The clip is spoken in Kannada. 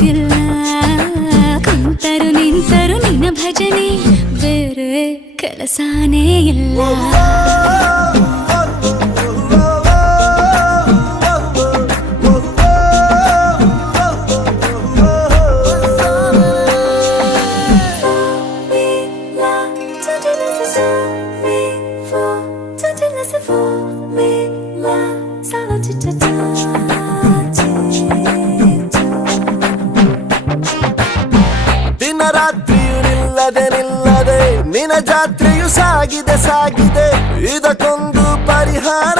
ಗೊತ್ತಿಲ್ಲ ಕುಂತರು ನಿಂತರು ನಿನ್ನ ಭಜನೆ ಬೇರೆ ಕೆಲಸನೇ ಇಲ್ಲ ದಿನ ರಾತ್ರಿಯು ನಿಲ್ಲದೆ ನಿನ್ನ ಜಾತ್ರೆಯು ಸಾಗಿದೆ ಇದಕ್ಕೊಂದು ಪರಿಹಾರ